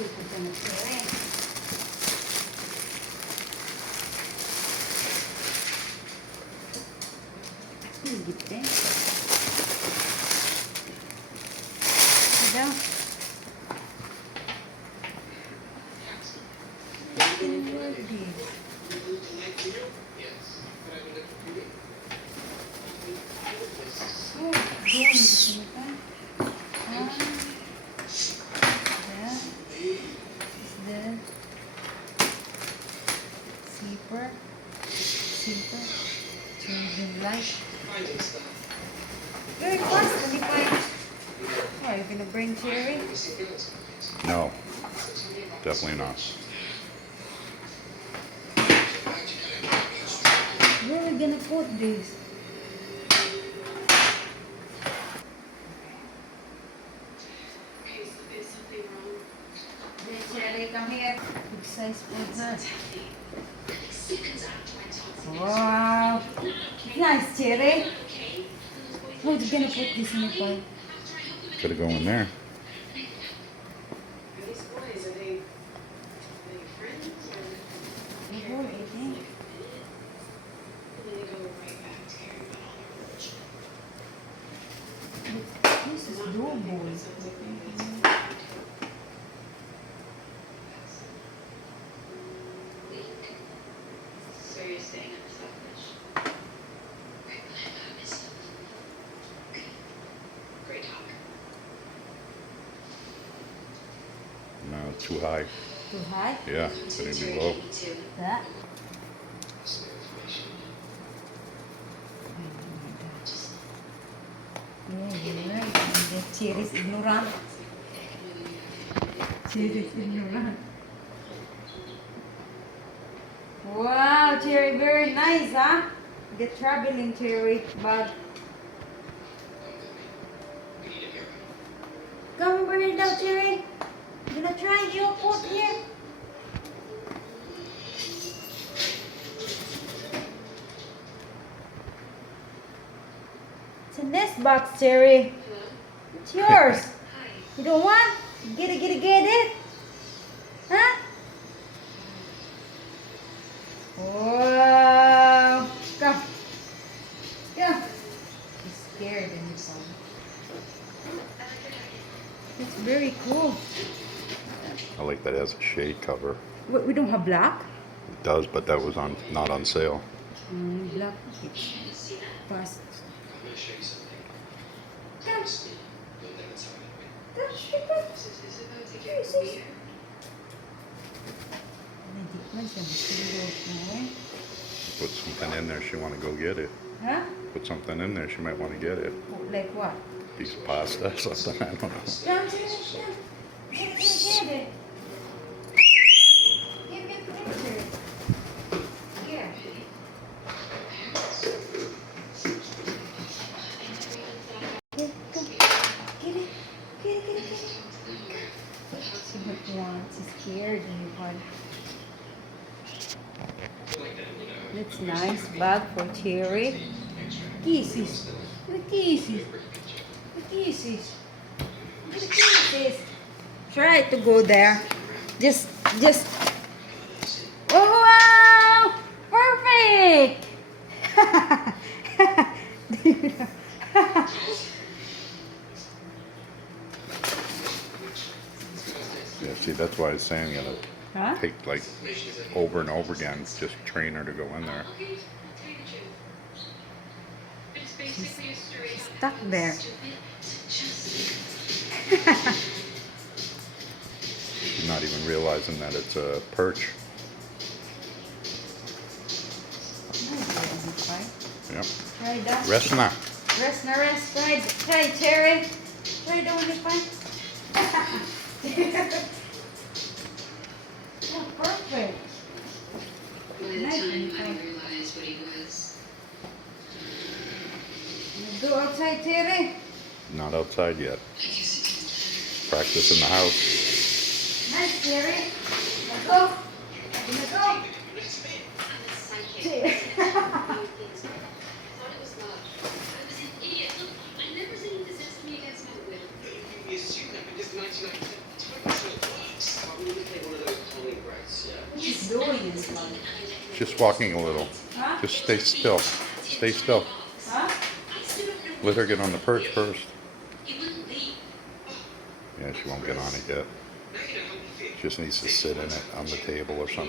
Coco gonna try. Higit din. Ito. Zipper, changing light. Very fast, when you find. Oh, are you gonna bring Cherry? No, definitely not. Where are we gonna put this? Hey, Cherry, come here. Big size for her. Wow, nice, Cherry. How are you gonna put this in the pipe? Gotta go in there. This is doable. So you're saying I'm selfish? Great talk. No, too high. Too high? Yeah, it's gonna be low. That? Yeah, you're right. And the Cherry's ignorant. Cherry's ignorant. Wow, Cherry, very nice, huh? The traveling Cherry bag. Come and bring it out, Cherry. You gonna try your put here? It's a nest box, Cherry. It's yours. You don't want? Get it. Huh? Wow. Come. He's scared in his phone. It's very cool. I like that it has a shade cover. We don't have black? It does, but that was not on sale. Black. Fast. Put something in there, she want to go get it. Huh? Put something in there, she might want to get it. Like what? Piece of pasta, something, I don't know. Come to it. Get it. Give me a picture. Here. Get it. She wants. She's scared. That's nice bag for Cherry. Kisses. The kisses. Try to go there. Just. Oh, wow! Perfect! Yeah, see, that's why I was saying, you gotta take like over and over again, just train her to go in there. She's stuck there. She's not even realizing that it's a perch. Yep. Try that. Rest now. Rest. Try, Cherry. Try the one you find. Oh, perfect. By the time I realized what he was. Go outside, Cherry. Not outside yet. Practice in the house. Nice, Cherry. Let's go. I'm a psychic. I thought it was love. I was an idiot. Look, I never said he possessed me against my will. You assume that because 99% works. She's doing is like, Just walking a little. huh? Just stay still. Stay still. Huh? Let her get on the perch first. He wouldn't leave. Yeah, she won't get on it yet. Just needs to sit in it on the table or something.